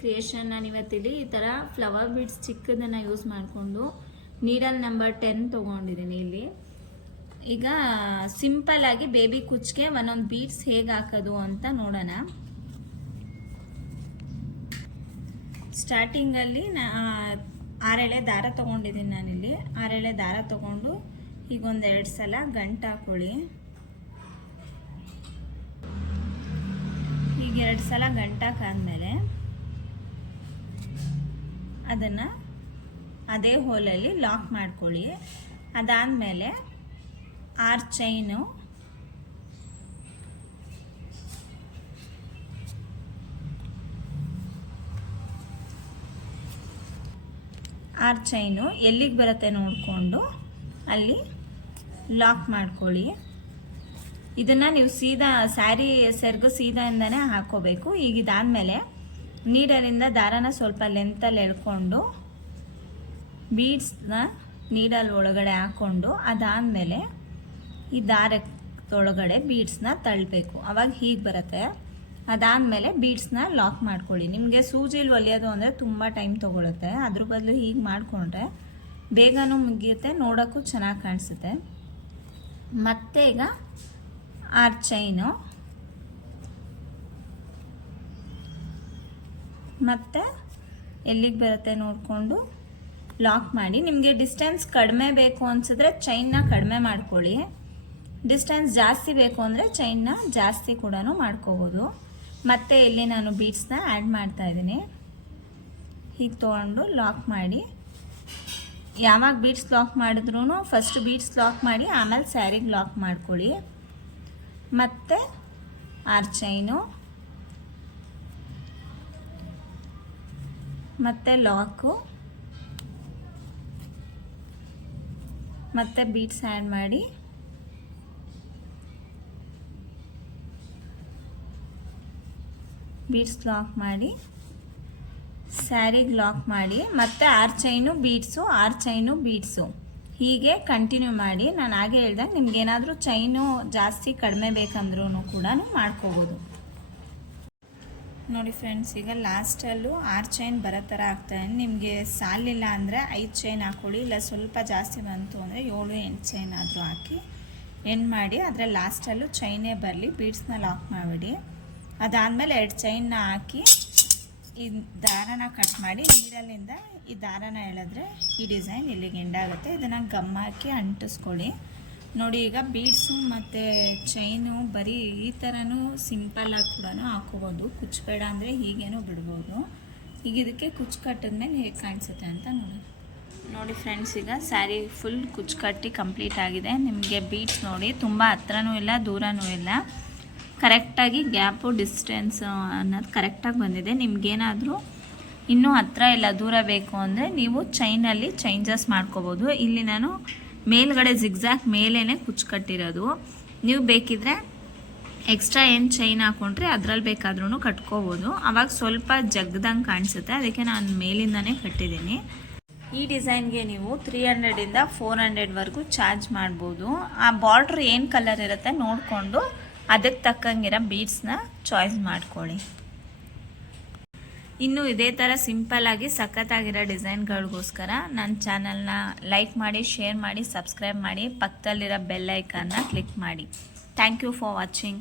Creation. ನಾನು ಇವತ್ತಿಲ್ಲಿ ಈ ಥರ ಫ್ಲವರ್ ಬೀಡ್ಸ್ ಚಿಕ್ಕದನ್ನು ಯೂಸ್ ಮಾಡಿಕೊಂಡು ನೀಡಲ್ ನಂಬರ್ 10 ತೊಗೊಂಡಿದ್ದೀನಿ. ಇಲ್ಲಿ ಈಗ ಸಿಂಪಲ್ ಆಗಿ ಬೇಬಿ ಕುಚ್ಗೆ ಒಂದೊಂದು ಬೀಡ್ಸ್ ಹೇಗೆ ಹಾಕೋದು ಅಂತ ನೋಡೋಣ. ಸ್ಟಾರ್ಟಿಂಗಲ್ಲಿ 6 ಎಳೆ ದಾರ ತೊಗೊಂಡಿದ್ದೀನಿ. ನಾನಿಲ್ಲಿ 6 ಎಳೆ ದಾರ ತೊಗೊಂಡು ಈಗ ಒಂದು 2 ಸಲ ಗಂಟು ಹಾಕೊಳ್ಳಿ. ಈಗ 2 ಸಲ ಗಂಟಾಕಾದ್ಮೇಲೆ ಅದನ್ನು ಅದೇ ಹೋಲಲ್ಲಿ ಲಾಕ್ ಮಾಡ್ಕೊಳ್ಳಿ. ಅದಾದಮೇಲೆ 6 ಚೈನು, 6 ಚೈನು ಎಲ್ಲಿಗೆ ಬರುತ್ತೆ ನೋಡಿಕೊಂಡು ಅಲ್ಲಿ ಲಾಕ್ ಮಾಡ್ಕೊಳ್ಳಿ. ಇದನ್ನು ನೀವು ಸೀದಾ ಸ್ಯಾರಿ ಸೆರಗು ಸೀದಾಯಿಂದನೇ ಹಾಕೋಬೇಕು. ಈಗ ಇದಾದಮೇಲೆ ನೀಡಲಿಂದ ದಾರನ ಸ್ವಲ್ಪ ಲೆಂತಲ್ಲಿ ಎಳ್ಕೊಂಡು ಬೀಡ್ಸ್ನ ನೀಡಲ್ ಒಳಗಡೆ ಹಾಕ್ಕೊಂಡು ಅದಾದಮೇಲೆ ಈ ದಾರದೊಳಗಡೆ ಬೀಡ್ಸ್ನ ತಳ್ಳಬೇಕು. ಅವಾಗ ಹೀಗೆ ಬರುತ್ತೆ. ಅದಾದಮೇಲೆ ಬೀಡ್ಸ್ನ ಲಾಕ್ ಮಾಡ್ಕೊಳ್ಳಿ. ನಿಮಗೆ ಸೂಜಿಲಿ ಹೊಲಿಯೋದು ಅಂದರೆ ತುಂಬ ಟೈಮ್ ತೊಗೊಳುತ್ತೆ. ಅದ್ರ ಬದಲು ಹೀಗೆ ಮಾಡಿಕೊಂಡ್ರೆ ಬೇಗನೂ ಮುಗಿಯುತ್ತೆ, ನೋಡೋಕ್ಕೂ ಚೆನ್ನಾಗಿ ಕಾಣಿಸುತ್ತೆ. ಮತ್ತೆ ಈಗ 6 ಚೈನು, ಮತ್ತು ಎಲ್ಲಿಗೆ ಬರುತ್ತೆ ನೋಡಿಕೊಂಡು ಲಾಕ್ ಮಾಡಿ. ನಿಮಗೆ ಡಿಸ್ಟೆನ್ಸ್ ಕಡಿಮೆ ಬೇಕು ಅನಿಸಿದ್ರೆ ಚೈನ್ನ ಕಡಿಮೆ ಮಾಡ್ಕೊಳ್ಳಿ. ಡಿಸ್ಟೆನ್ಸ್ ಜಾಸ್ತಿ ಬೇಕು ಅಂದರೆ ಚೈನ್ನ ಜಾಸ್ತಿ ಕೂಡ ಮಾಡ್ಕೋಬೋದು. ಮತ್ತು ಇಲ್ಲಿ ನಾನು ಬೀಡ್ಸ್ನ ಆ್ಯಡ್ ಮಾಡ್ತಾಯಿದ್ದೀನಿ. ಹೀಗೆ ತೊಗೊಂಡು ಲಾಕ್ ಮಾಡಿ. ಯಾವಾಗ ಬೀಡ್ಸ್ ಲಾಕ್ ಮಾಡಿದ್ರೂ ಫಸ್ಟ್ ಬೀಡ್ಸ್ ಲಾಕ್ ಮಾಡಿ ಆಮೇಲೆ ಸ್ಯಾರಿಗೆ ಲಾಕ್ ಮಾಡ್ಕೊಳ್ಳಿ. ಮತ್ತು 6 ಚೈನು, ಮತ್ತು ಲಾಕು, ಮತ್ತು ಬೀಡ್ಸ್ ಆ್ಯಡ್ ಮಾಡಿ ಬೀಡ್ಸ್ ಲಾಕ್ ಮಾಡಿ ಸ್ಯಾರಿಗೆ ಲಾಕ್ ಮಾಡಿ. ಮತ್ತು 6 ಚೈನು ಬೀಡ್ಸು, 6 ಚೈನು ಬೀಡ್ಸು ಹೀಗೆ ಕಂಟಿನ್ಯೂ ಮಾಡಿ. ನಾನು ಹಾಗೆ ಹೇಳ್ದಂಗೆ ನಿಮ್ಗೇನಾದರೂ ಚೈನು ಜಾಸ್ತಿ ಕಡಿಮೆ ಬೇಕಂದ್ರೂ ಕೂಡ ಮಾಡ್ಕೋಬೋದು. ನೋಡಿ ಫ್ರೆಂಡ್ಸ್, ಈಗ ಲಾಸ್ಟಲ್ಲೂ 6 ಚೈನ್ ಬರೋ ಥರ ಆಗ್ತಾಯಿದೆ. ನಿಮಗೆ ಸಾಲಿಲ್ಲ ಅಂದರೆ 5 ಚೈನ್ ಹಾಕ್ಕೊಳ್ಳಿ, ಇಲ್ಲ ಸ್ವಲ್ಪ ಜಾಸ್ತಿ ಬಂತು ಅಂದರೆ 7-8 ಚೈನ್ ಆದರೂ ಹಾಕಿ ಎಂಡ್ ಮಾಡಿ. ಅದರ ಲಾಸ್ಟಲ್ಲೂ ಚೈನೇ ಬರಲಿ, ಬೀಡ್ಸ್ನ ಲಾಕ್ ಮಾಡಿಬಿಡಿ. ಅದಾದಮೇಲೆ 2 ಚೈನ್ನ ಹಾಕಿ ಈ ದಾರನ ಕಟ್ ಮಾಡಿ ನೀಡಲಿಂದ ಈ ದಾರನ ಎಳೆದ್ರೆ ಈ ಡಿಸೈನ್ ಇಲ್ಲಿಗೆ ಎಂಡಾಗುತ್ತೆ. ಇದನ್ನು ಗಮ್ ಹಾಕಿ ಅಂಟಿಸ್ಕೊಳ್ಳಿ. ನೋಡಿ, ಈಗ ಬೀಡ್ಸು ಮತ್ತು ಚೈನು ಬರೀ ಈ ಥರನೂ ಸಿಂಪಲ್ಲಾಗಿ ಕೂಡ ಹಾಕೋಬೋದು. ಕುಚ್ಚಬೇಡ ಅಂದರೆ ಹೀಗೇನೂ ಬಿಡ್ಬೋದು. ಈಗ ಇದಕ್ಕೆ ಕುಚ್ಚು ಕಟ್ಟಿದ್ಮೇಲೆ ಹೇಗೆ ಕಾಣಿಸುತ್ತೆ ಅಂತ ನೋಡಿ ಫ್ರೆಂಡ್ಸ್, ಈಗ ಸ್ಯಾರಿ ಫುಲ್ ಕುಚ್ಚು ಕಟ್ಟಿ ಕಂಪ್ಲೀಟ್ ಆಗಿದೆ. ನಿಮಗೆ ಬೀಡ್ಸ್ ನೋಡಿ ತುಂಬ ಹತ್ರನೂ ಇಲ್ಲ ದೂರನೂ ಇಲ್ಲ, ಕರೆಕ್ಟಾಗಿ ಗ್ಯಾಪು ಡಿಸ್ಟೆನ್ಸ್ ಅನ್ನೋದು ಕರೆಕ್ಟಾಗಿ ಬಂದಿದೆ. ನಿಮಗೇನಾದರೂ ಇನ್ನೂ ಹತ್ತಿರ ಇಲ್ಲ ದೂರ ಬೇಕು ಅಂದರೆ ನೀವು ಚೈನಲ್ಲಿ ಚೇಂಜಸ್ ಮಾಡ್ಕೋಬೋದು. ಇಲ್ಲಿ ನಾನು ಮೇಲ್ಗಡೆ ಜಿಗ್ಜಾಕ್ ಮೇಲೇ ಕುಚ್ಚು ಕಟ್ಟಿರೋದು. ನೀವು ಬೇಕಿದ್ರೆ ಎಕ್ಸ್ಟ್ರಾ ಏನು ಚೈನ್ ಹಾಕ್ಕೊಂಡ್ರೆ ಅದರಲ್ಲಿ ಬೇಕಾದ್ರೂ ಕಟ್ಕೋಬೋದು. ಆವಾಗ ಸ್ವಲ್ಪ ಜಗ್ದಂಗೆ ಕಾಣಿಸುತ್ತೆ, ಅದಕ್ಕೆ ನಾನು ಮೇಲಿಂದನೇ ಕಟ್ಟಿದ್ದೀನಿ. ಈ ಡಿಸೈನ್ಗೆ ನೀವು 300ಇಂದ 400ವರೆಗೂ ಚಾರ್ಜ್ ಮಾಡ್ಬೋದು. ಆ ಬಾರ್ಡ್ರ್ ಏನು ಕಲರ್ ಇರುತ್ತೆ ನೋಡಿಕೊಂಡು ಅದಕ್ಕೆ ತಕ್ಕಂಗಿರೋ ಬೀಡ್ಸ್ನ ಚಾಯ್ಸ್ ಮಾಡ್ಕೊಳ್ಳಿ. ಇನ್ನು ಇದೇ ಥರ ಸಿಂಪಲ್ಲಾಗಿ ಸಖತ್ತಾಗಿರೋ ಡಿಸೈನ್ಗಳಿಗೋಸ್ಕರ ನನ್ನ ಚಾನಲ್ನ ಲೈಕ್ ಮಾಡಿ, ಶೇರ್ ಮಾಡಿ, ಸಬ್ಸ್ಕ್ರೈಬ್ ಮಾಡಿ, ಪಕ್ಕದಲ್ಲಿರೋ ಬೆಲ್ ಐಕನ್ನ ಕ್ಲಿಕ್ ಮಾಡಿ. Thank you for watching.